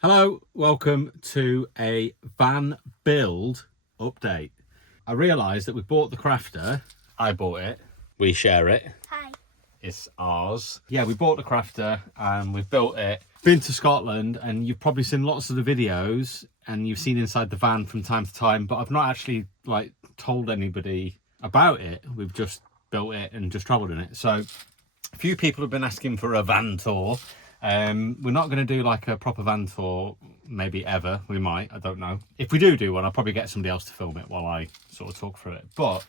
Hello, welcome to a van build update. I realised that we bought the crafter. I bought it. We share it. Hi. It's ours. Yeah, we bought the crafter and we've built it. Been to Scotland and you've probably seen lots of the videos and you've seen inside the van from time to time, but I've not actually told anybody about it. We've just built it and just travelled in it. So a few people have been asking for a van tour. We're not going to do like a proper van tour, maybe ever. We might, I don't know. If we do one, I'll probably get somebody else to film it while I sort of talk through it. But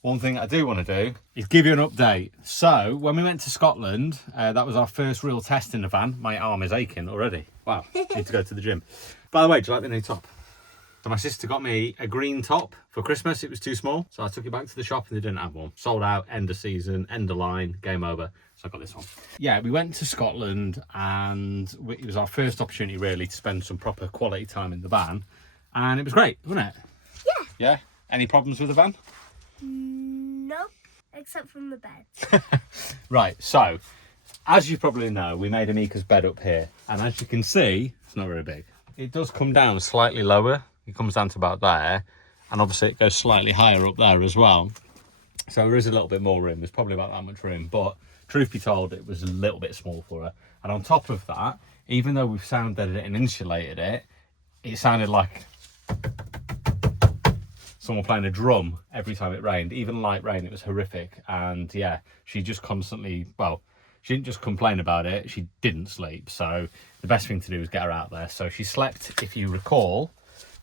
one thing I do want to do is give you an update. So when we went to Scotland, that was our first real test in the van. My arm is aching already. Wow, need to go to the gym. By the way, do you like the new top? So my sister got me a green top for Christmas. It was too small, so I took it back to the shop and they didn't have one. Sold out, end of season, end of line, game over. So I got this one. Yeah, we went to Scotland and it was our first opportunity really to spend some proper quality time in the van. And it was great, wasn't it? Yeah. Yeah? Any problems with the van? Nope, except from the bed. Right, so as you probably know, we made Amika's bed up here. And as you can see, it's not very big. It does come down slightly lower. It comes down to about there. And obviously it goes slightly higher up there as well. So there is a little bit more room. There's probably about that much room. But truth be told, it was a little bit small for her. And on top of that, even though we've sound deadened it and insulated it, it sounded like someone playing a drum every time it rained. Even light rain, it was horrific. And yeah, she just constantly, well, she didn't just complain about it, she didn't sleep. So the best thing to do was get her out there. So she slept, if you recall,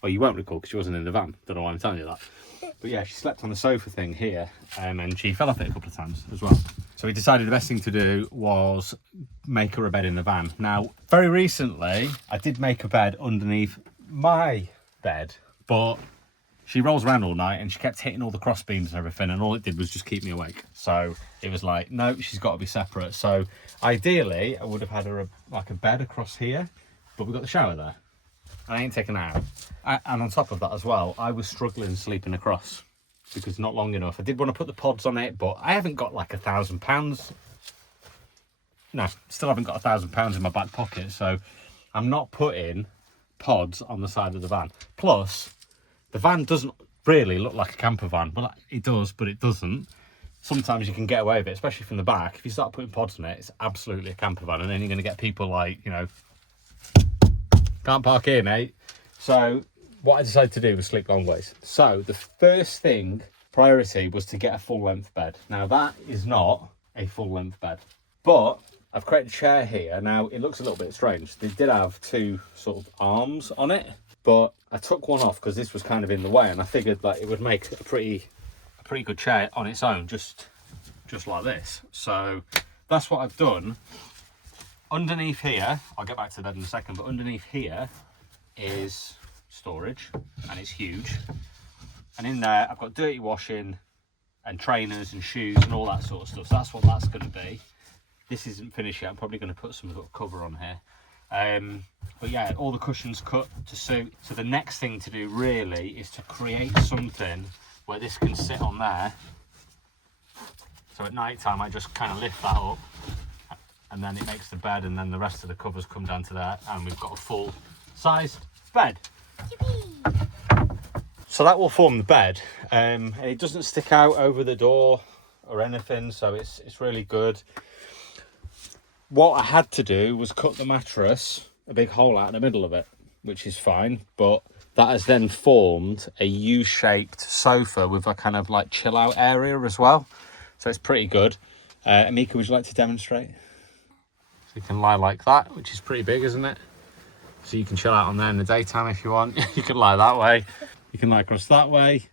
well, you won't recall because she wasn't in the van. Don't know why I'm telling you that. But yeah, she slept on the sofa thing here and she fell off it a couple of times as well. So we decided the best thing to do was make her a bed in the van. Now, very recently, I did make a bed underneath my bed, but she rolls around all night and she kept hitting all the cross beams and everything, and all it did was just keep me awake. So it was like, no, she's got to be separate. So ideally, I would have had her like a bed across here, but we've got the shower there. I ain't taken her out. And on top of that as well, I was struggling sleeping across because not long enough. I did want to put the pods on it, but I haven't got like £1,000. No, still haven't got £1,000 in my back pocket. So I'm not putting pods on the side of the van. Plus, the van doesn't really look like a camper van. Well, it does, but it doesn't. Sometimes you can get away with it, especially from the back. If you start putting pods on it, it's absolutely a camper van. And then you're going to get people like, you know, can't park here, mate. So what I decided to do was sleep long ways. So the first thing, priority, was to get a full length bed. Now that is not a full length bed, but I've created a chair here. Now it looks a little bit strange. They did have two sort of arms on it, but I took one off because this was kind of in the way, and I figured like it would make a pretty good chair on its own, just like this. So that's what I've done. Underneath here, I'll get back to that in a second, but underneath here is storage, and it's huge. And in there, I've got dirty washing and trainers and shoes and all that sort of stuff. So that's what that's going to be. This isn't finished yet. I'm probably going to put some sort of cover on here. But yeah, all the cushions cut to suit. So the next thing to do really is to create something where this can sit on there. So at night time, I just kind of lift that up, and then it makes the bed, and then the rest of the covers come down to there, and we've got a full sized bed. Yippee. So that will form the bed, and it doesn't stick out over the door or anything, so it's really good. What I had to do was cut the mattress a big hole out in the middle of it, which is fine, but that has then formed a U-shaped sofa with a kind of like chill out area as well, so it's pretty good. Amika, would you like to demonstrate? So you can lie like that, which is pretty big, isn't it? So you can chill out on there in the daytime if you want. You can lie that way. You can lie across that way.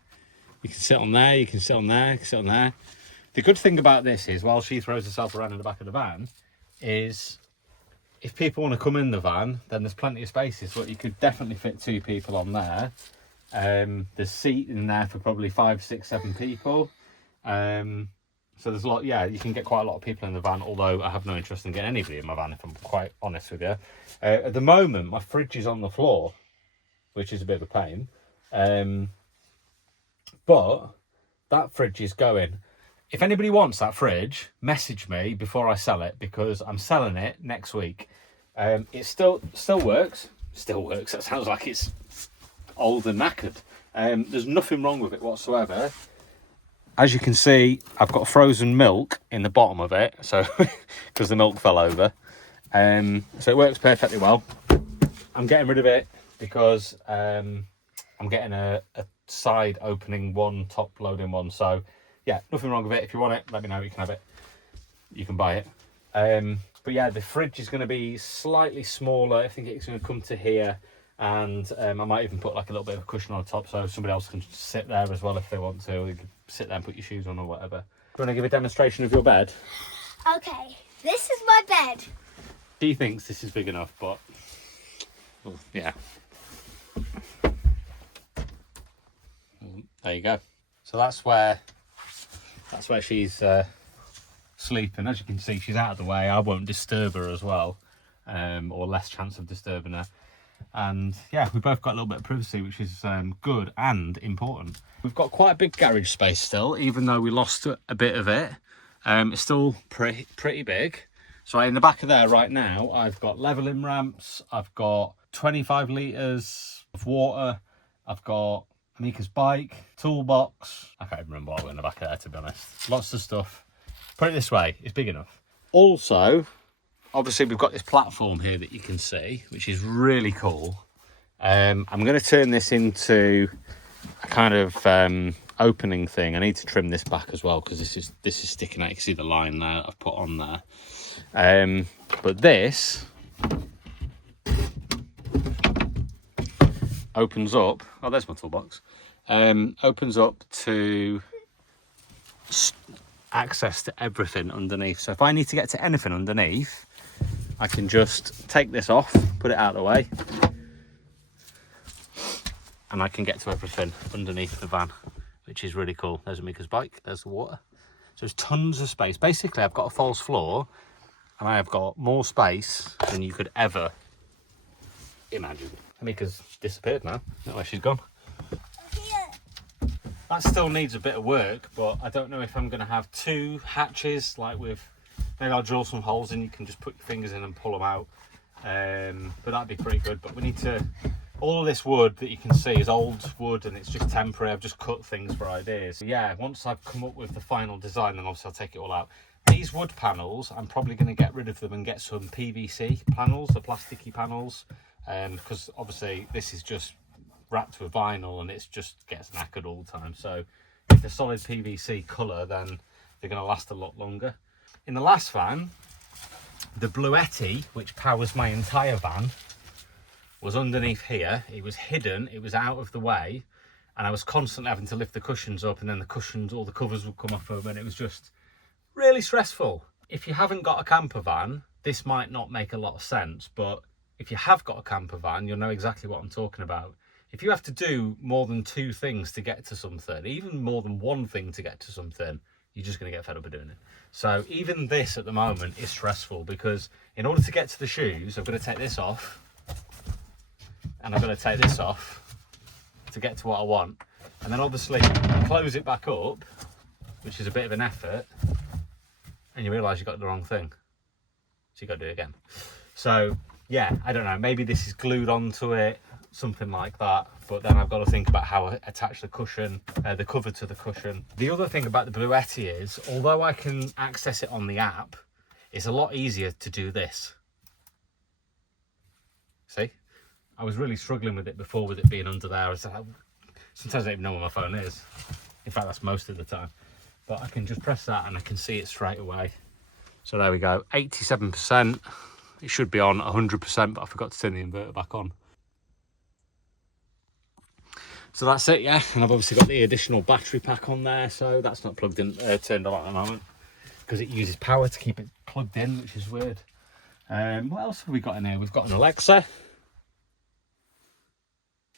You can sit on there. You can sit on there. You can sit on there. The good thing about this is, while she throws herself around in the back of the van, is if people want to come in the van, then there's plenty of spaces. But you could definitely fit 2 people on there. There's seat in there for probably 5, 6, 7 people. So there's a lot, yeah, you can get quite a lot of people in the van, although I have no interest in getting anybody in my van, if I'm quite honest with you. At the moment, my fridge is on the floor, which is a bit of a pain. But that fridge is going. If anybody wants that fridge, message me before I sell it, because I'm selling it next week. It still works. still works. That sounds like it's old and knackered. There's nothing wrong with it whatsoever. As you can see, I've got frozen milk in the bottom of it, so because the milk fell over. So it works perfectly well. I'm getting rid of it because I'm getting a side opening one, top loading one. So yeah, nothing wrong with it. If you want it, let me know. You can have it. You can buy it. But yeah, the fridge is going to be slightly smaller. I think it's going to come to here, and I might even put like a little bit of a cushion on the top so somebody else can sit there as well if they want to. You can sit there and put your shoes on or whatever. Do you want to give a demonstration of your bed? Okay, this is my bed. She thinks this is big enough, but well, yeah. There you go. So that's where she's sleeping. As you can see, she's out of the way. I won't disturb her as well, or less chance of disturbing her. And yeah, we both got a little bit of privacy, which is good and important. We've got quite a big garage space still, even though we lost a bit of it. It's still pretty big. So in the back of there right now, I've got leveling ramps, I've got 25 litres of water, I've got Amika's bike, toolbox. I can't even remember what was in the back of there, to be honest. Lots of stuff. Put it this way, it's big enough. Also, obviously we've got this platform here that you can see, which is really cool. I'm going to turn this into a kind of opening thing. I need to trim this back as well because this is sticking out. You can see the line there I've put on there. But this opens up. Oh, there's my toolbox. Opens up to access to everything underneath. So if I need to get to anything underneath, I can just take this off, put it out of the way, and I can get to everything underneath the van, which is really cool. There's Amika's bike, there's the water. So there's tons of space. Basically, I've got a false floor, and I have got more space than you could ever imagine. Amika's disappeared now. Not where she's gone. That still needs a bit of work, but I don't know if I'm going to have two hatches, like with, maybe I'll drill some holes in, you can just put your fingers in and pull them out. But that'd be pretty good. But we need to, all of this wood that you can see is old wood and it's just temporary. I've just cut things for ideas. So yeah, once I've come up with the final design, then obviously I'll take it all out. These wood panels, I'm probably going to get rid of them and get some PVC panels, the plasticky panels, because obviously this is just wrapped with vinyl and it's just gets knackered all the time. So if they're solid PVC colour, then they're going to last a lot longer. In the last van, the Bluetti, which powers my entire van, was underneath here. It was hidden, it was out of the way, and I was constantly having to lift the cushions up, and then the cushions, all the covers would come off them, and it was just really stressful. If you haven't got a camper van, this might not make a lot of sense, but if you have got a camper van, you'll know exactly what I'm talking about. If you have to do more than two things to get to something, even more than one thing to get to something, you're just going to get fed up of doing it. So even this at the moment is stressful, because in order to get to the shoes, I've got to take this off, and I've got to take this off to get to what I want. And then obviously you close it back up, which is a bit of an effort, and you realise you've got the wrong thing. So you've got to do it again. So yeah, I don't know, maybe this is glued onto it, something like that, but then I've got to think about how I attach the cushion, the cover to the cushion. The other thing about the Bluetti is, although I can access it on the app, it's a lot easier to do this. See, I was really struggling with it before, with it being under there. I was like, sometimes I don't even know where my phone is. In fact, that's most of the time. But I can just press that and I can see it straight away. So there we go, 87%. It should be on 100%, but I forgot to turn the inverter back on. So that's it, yeah. And I've obviously got the additional battery pack on there, so that's not plugged in, turned on at the moment, because it uses power to keep it plugged in, which is weird. What else have we got in here? We've got an Alexa.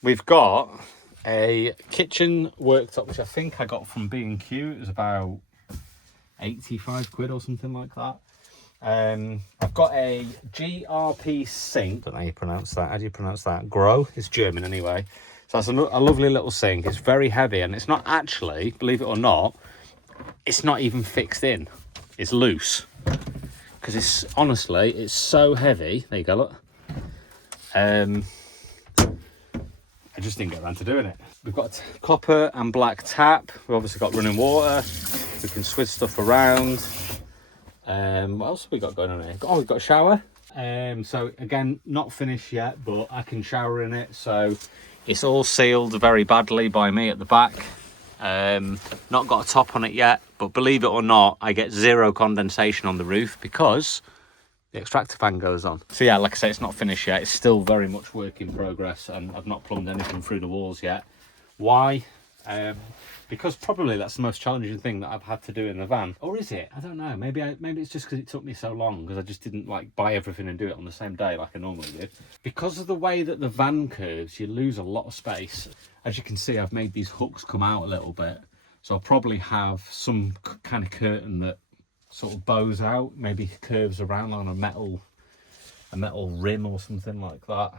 We've got a kitchen worktop, which I think I got from B&Q. It was about 85 quid or something like that. I've got a GRP sink. I don't know how you pronounce that. How do you pronounce that? Grow. It's German anyway. So that's a lovely little sink. It's very heavy, and it's not actually, believe it or not, it's not even fixed in. It's loose. Because it's, honestly, it's so heavy. There you go, look. I just didn't get around to doing it. We've got copper and black tap. We've obviously got running water. We can switch stuff around. What else have we got going on here? Oh, we've got a shower. So again, not finished yet, but I can shower in it. So it's all sealed very badly by me at the back. Not got a top on it yet, but believe it or not, I get zero condensation on the roof because the extractor fan goes on. So yeah, like I say, it's not finished yet. It's still very much work in progress, and I've not plumbed anything through the walls yet. Why? Because probably that's the most challenging thing that I've had to do in the van. Or is it? I don't know. Maybe it's just because it took me so long, because I just didn't like buy everything and do it on the same day like I normally do. Because of the way that the van curves, you lose a lot of space. As you can see, I've made these hooks come out a little bit. So I'll probably have some kind of curtain that sort of bows out, maybe curves around on a metal rim or something like that.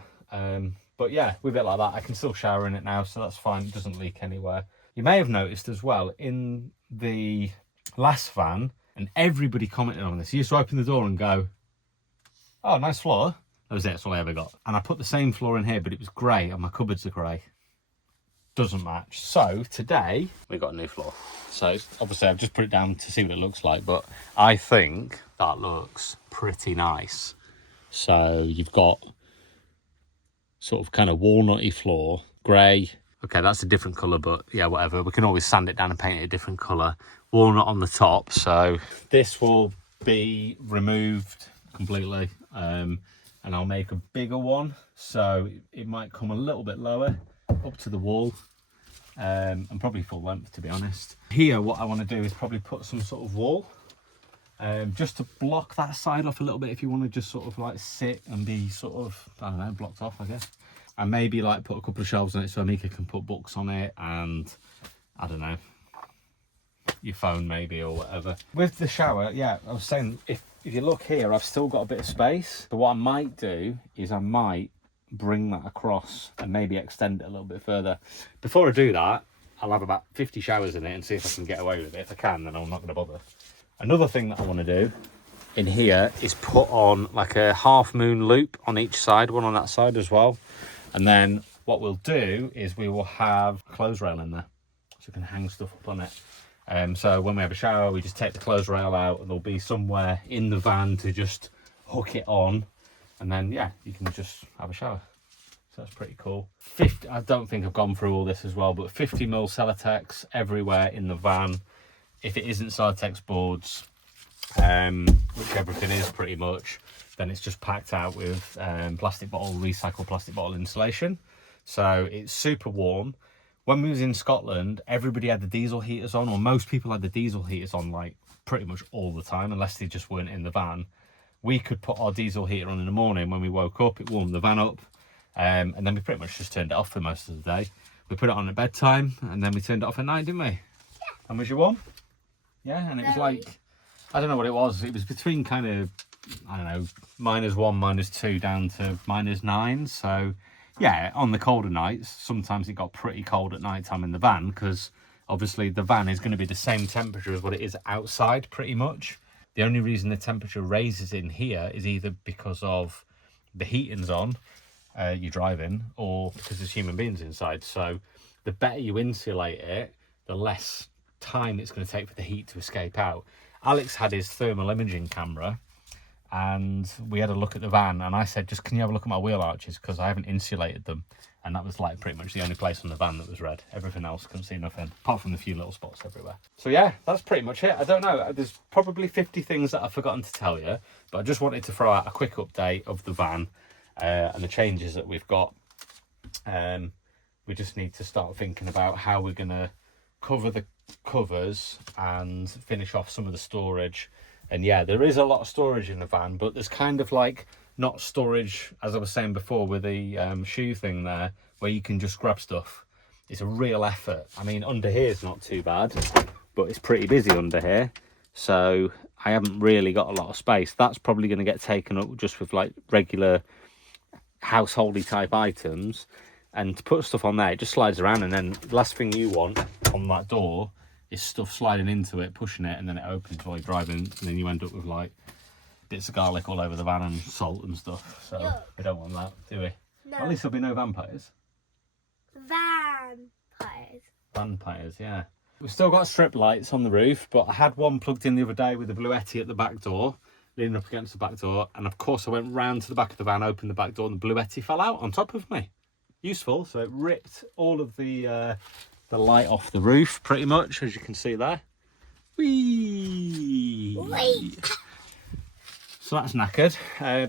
But yeah, with it like that, I can still shower in it now, so that's fine. It doesn't leak anywhere. You may have noticed as well in the last van, and everybody commented on this, you used to open the door and go, oh, nice floor. That was it, that's all I ever got. And I put the same floor in here, but it was grey, and my cupboards are grey. Doesn't match. So today we got a new floor. So obviously I've just put it down to see what it looks like, but I think that looks pretty nice. So you've got sort of kind of walnutty floor, grey. Okay, that's a different colour, but yeah, whatever. We can always sand it down and paint it a different colour. Walnut on the top, so this will be removed completely, and I'll make a bigger one, so it might come a little bit lower up to the wall, and probably full length, to be honest. Here, what I want to do is probably put some sort of wall, just to block that side off a little bit, if you want to just sort of like sit and be sort of, I don't know, blocked off, I guess. And maybe like put a couple of shelves on it so Amika can put books on it, and I don't know, your phone maybe or whatever. With the shower, yeah, I was saying, if you look here, I've still got a bit of space. But what I might do is I might bring that across and maybe extend it a little bit further. Before I do that, I'll have about 50 showers in it and see if I can get away with it. If I can, then I'm not going to bother. Another thing that I want to do in here is put on like a half moon loop on each side, one on that side as well. And then what we'll do is we will have a clothes rail in there, so we can hang stuff up on it. So when we have a shower, we just take the clothes rail out, and there'll be somewhere in the van to just hook it on, and then yeah, you can just have a shower. So that's pretty cool. I don't think I've gone through all this as well, but 50mm Celotex everywhere in the van. If it isn't Celotex boards, which everything is pretty much, then it's just packed out with recycled plastic bottle insulation. So it's super warm. When we was in Scotland, everybody had the diesel heaters on, or most people had the diesel heaters on like pretty much all the time, unless they just weren't in the van. We could put our diesel heater on in the morning when we woke up, it warmed the van up, and then we pretty much just turned it off for most of the day. We put it on at bedtime, and then we turned it off at night, didn't we? Yeah. And was you warm? Yeah, and it was like, I don't know what it was. It was between kind of, I don't know, -1, -2 down to -9. So yeah, on the colder nights, sometimes it got pretty cold at night time in the van, because obviously the van is going to be the same temperature as what it is outside pretty much. The only reason the temperature raises in here is either because of the heating's on, you're driving, or because there's human beings inside. So the better you insulate it, the less time it's going to take for the heat to escape out. Alex had his thermal imaging camera, and we had a look at the van, and I said, just can you have a look at my wheel arches, because I haven't insulated them. And that was like pretty much the only place on the van that was red. Everything else couldn't see nothing, apart from the few little spots everywhere. So yeah, that's pretty much it. I don't know, there's probably 50 things that I've forgotten to tell you, but I just wanted to throw out a quick update of the van and the changes that we've got. We just need to start thinking about how we're going to cover the covers and finish off some of the storage. And yeah, there is a lot of storage in the van, but there's kind of like not storage, as I was saying before with the shoe thing there, where you can just grab stuff. It's a real effort. I mean, under here is not too bad, but it's pretty busy under here, so I haven't really got a lot of space. That's probably going to get taken up just with like regular householdy type items. And to put stuff on there, it just slides around, and then the last thing you want on that door is stuff sliding into it, pushing it, and then it opens while you're driving, and then you end up with like bits of garlic all over the van and salt and stuff. So we don't want that, do we? No. At least there'll be no vampires. Vampires. Vampires, yeah. We've still got strip lights on the roof, but I had one plugged in the other day with the Bluetti at the back door, leaning up against the back door, and of course I went round to the back of the van, opened the back door, and the Bluetti fell out on top of me. Useful, so it ripped all of the light off the roof, pretty much, as you can see there. Whee! Wait. So that's knackered,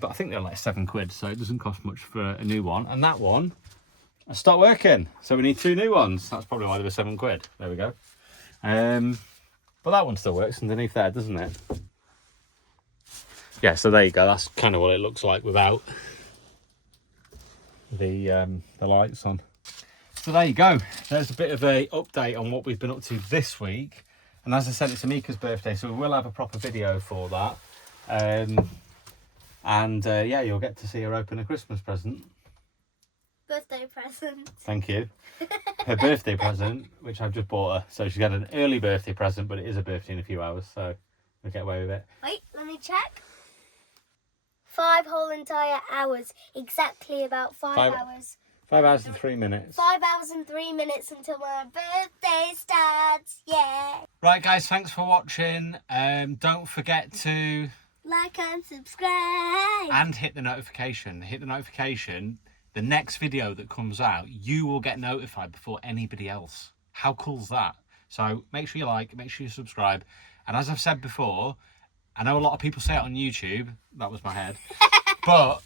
but I think they're like £7, so it doesn't cost much for a new one. And that one has stopped working, so we need 2 new ones. That's probably why they were £7. There we go. But that one still works underneath there, doesn't it? Yeah, so there you go. That's kind of what it looks like without the lights on. So there you go. There's a bit of a update on what we've been up to this week. And as I said, it's Amika's birthday, so we will have a proper video for that. Yeah, you'll get to see her open a Christmas present. Birthday present. Thank you. Her birthday present, which I've just bought her. So she's got an early birthday present, but it is a birthday in a few hours, so we'll get away with it. Wait, let me check. 5 whole entire hours. Exactly about 5 hours. 5 hours and 3 minutes. 5 hours and 3 minutes until my birthday starts. Yeah. Right, guys, thanks for watching. Don't forget to Like and subscribe. and hit the notification. Hit the notification. The next video that comes out, you will get notified before anybody else. How cool's that? So make sure you like, make sure you subscribe. And as I've said before, I know a lot of people say it on YouTube. That was my head. But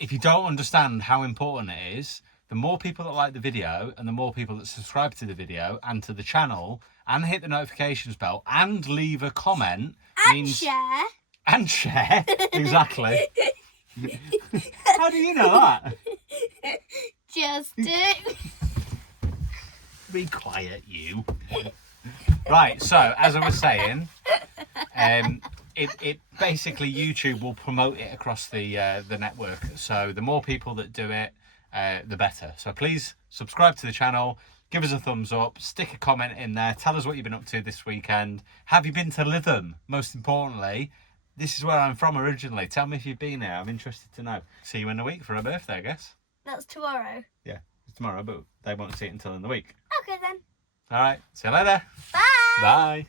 if you don't understand how important it is, the more people that like the video and the more people that subscribe to the video and to the channel and hit the notifications bell and leave a comment And share. And share, exactly. How do you know that? Just do. Be quiet, you. Right, so as I was saying, it basically YouTube will promote it across the network. So the more people that do it, the better. So please subscribe to the channel, give us a thumbs up, stick a comment in there, tell us what you've been up to this weekend. Have you been to Lytham? Most importantly, this is where I'm from originally. Tell me if you've been there. I'm interested to know. See you in a week for her birthday, I guess. That's tomorrow. Yeah, it's tomorrow, but they won't see it until in the week. Okay then. All right, see you later. Bye. Bye.